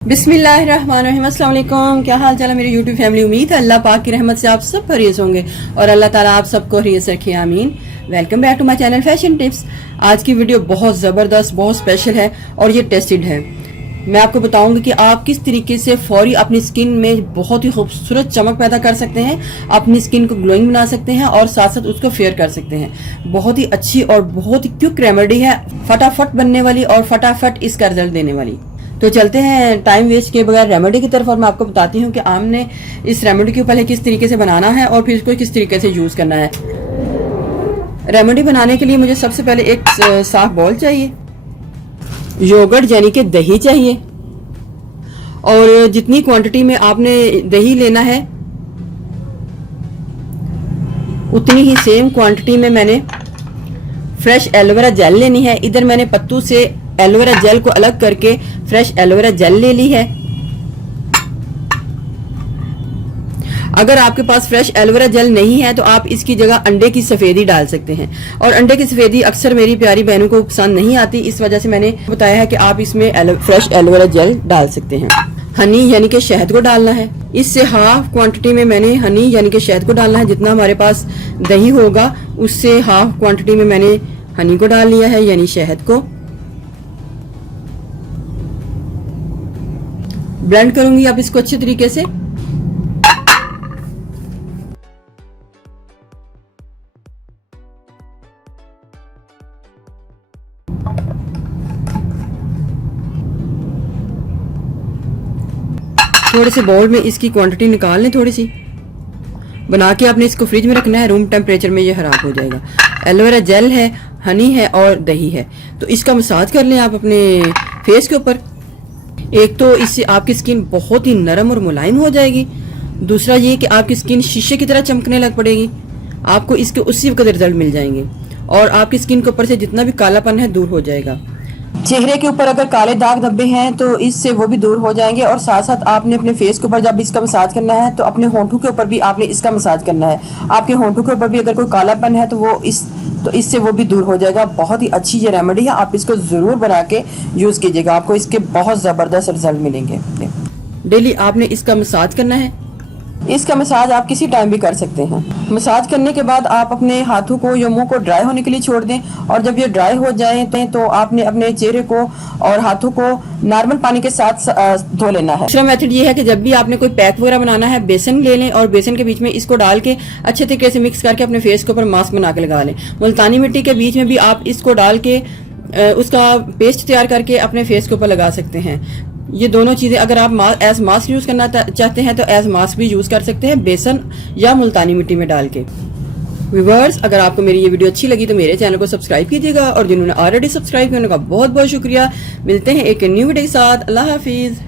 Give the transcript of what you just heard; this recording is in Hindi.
बिस्मिल्लाहिर्रहमानिर्रहीम, अस्सलाम वालेकुम। क्या हाल चाल है मेरी यूट्यूब फैमिली। उम्मीद है अल्लाह पाक की रहमत से आप सब खैरियत होंगे और अल्लाह ताला आप सबको खैरियत से रखे, आमीन। Welcome back to my channel fashion tips. आज की वीडियो बहुत ज़बरदस्त, बहुत स्पेशल है और ये टेस्टेड है। मैं आपको बताऊंगी कि आप किस तरीके से फौरी अपनी स्किन में बहुत ही खूबसूरत चमक पैदा कर सकते हैं, अपनी स्किन को ग्लोइंग बना सकते हैं और साथ साथ उसको फेयर कर सकते हैं। बहुत ही अच्छी और बहुत ही क्विक रेमेडी है, फटाफट बनने वाली और फटाफट इसका रिजल्ट देने वाली। तो चलते हैं टाइम वेस्ट किए बगैर रेमेडी की तरफ और मैं आपको बताती हूँ कि आपने इस रेमेडी को पहले किस तरीके से बनाना है और फिर इसको किस तरीके से यूज करना है। रेमेडी बनाने के लिए मुझे सबसे पहले एक साफ बाउल चाहिए, योगर्ट यानी कि दही चाहिए और जितनी क्वांटिटी में आपने दही लेना है उतनी ही सेम क्वांटिटी में मैंने फ्रेश एलोवेरा जेल लेनी है। इधर मैंने पत्तू से एलोवेरा जेल को अलग करके फ्रेश एलोवेरा जेल ले ली है। अगर आपके पास फ्रेश एलोवेरा जेल नहीं है तो आप इसकी जगह अंडे की सफेदी डाल सकते हैं और अंडे की सफेदी अक्सर मेरी प्यारी बहनों को पसंद नहीं आती, इस वजह से मैंने बताया है कि आप इसमें फ्रेश एलोवेरा जेल डाल सकते हैं। हनी यानी कि शहद को डालना है। इससे हाफ क्वांटिटी में मैंने हनी यानी कि शहद को डालना है। जितना हमारे पास दही होगा उससे हाफ क्वांटिटी में मैंने हनी को डाल लिया है यानी शहद को। ब्लेंड करूंगी आप इसको अच्छे तरीके से। थोड़े से बाउल में इसकी क्वांटिटी निकाल लें, थोड़ी सी बना के आपने इसको फ्रिज में रखना है। रूम टेम्परेचर में ये खराब हो जाएगा। एलोवेरा जेल है, हनी है और दही है, तो इसका मसाज कर लें आप अपने फेस के ऊपर। एक तो इससे आपकी स्किन बहुत ही नरम और मुलायम हो जाएगी, दूसरा ये कि आपकी स्किन शीशे की तरह चमकने लग पड़ेगी। आपको इसके उसी वक्त रिजल्ट मिल जाएंगे और आपकी स्किन के ऊपर से जितना भी कालापन है दूर हो जाएगा। चेहरे के ऊपर अगर काले दाग धब्बे हैं तो इससे वो भी दूर हो जाएंगे और साथ साथ आपने अपने फेस के ऊपर जब इसका मसाज करना है तो अपने होंठों के ऊपर भी आपने इसका मसाज करना है। आपके होंठों के ऊपर भी अगर कोई कालापन है तो इससे वो भी दूर हो जाएगा। बहुत ही अच्छी ये रेमेडी है, आप इसको जरूर बना के यूज कीजिएगा, आपको इसके बहुत जबरदस्त रिजल्ट मिलेंगे। डेली आपने इसका मसाज करना है। इसका मसाज आप किसी टाइम भी कर सकते हैं। मसाज करने के बाद आप अपने हाथों को या मुंह को ड्राई होने के लिए छोड़ दें और जब ये ड्राई हो जाए तो आपने अपने चेहरे को और हाथों को नॉर्मल पानी के साथ धो लेना है। दूसरा मेथड ये है कि जब भी आपने कोई पैक वगैरह बनाना है, बेसन ले लें और बेसन के बीच में इसको डाल के अच्छे तरीके से मिक्स करके अपने फेस के ऊपर मास्क बना के लगा लें। मुल्तानी मिट्टी के बीच में भी आप इसको डाल के उसका पेस्ट तैयार करके अपने फेस के ऊपर लगा सकते हैं। ये दोनों चीजें अगर आप एज मास्क यूज करना चाहते हैं तो एज मास्क भी यूज कर सकते हैं, बेसन या मुल्तानी मिट्टी में डाल के। व्यूअर्स, अगर आपको मेरी ये वीडियो अच्छी लगी तो मेरे चैनल को सब्सक्राइब कीजिएगा और जिन्होंने ऑलरेडी सब्सक्राइब किया उनका बहुत बहुत शुक्रिया। मिलते हैं एक न्यू वीडियो के साथ। अल्लाह हाफिज।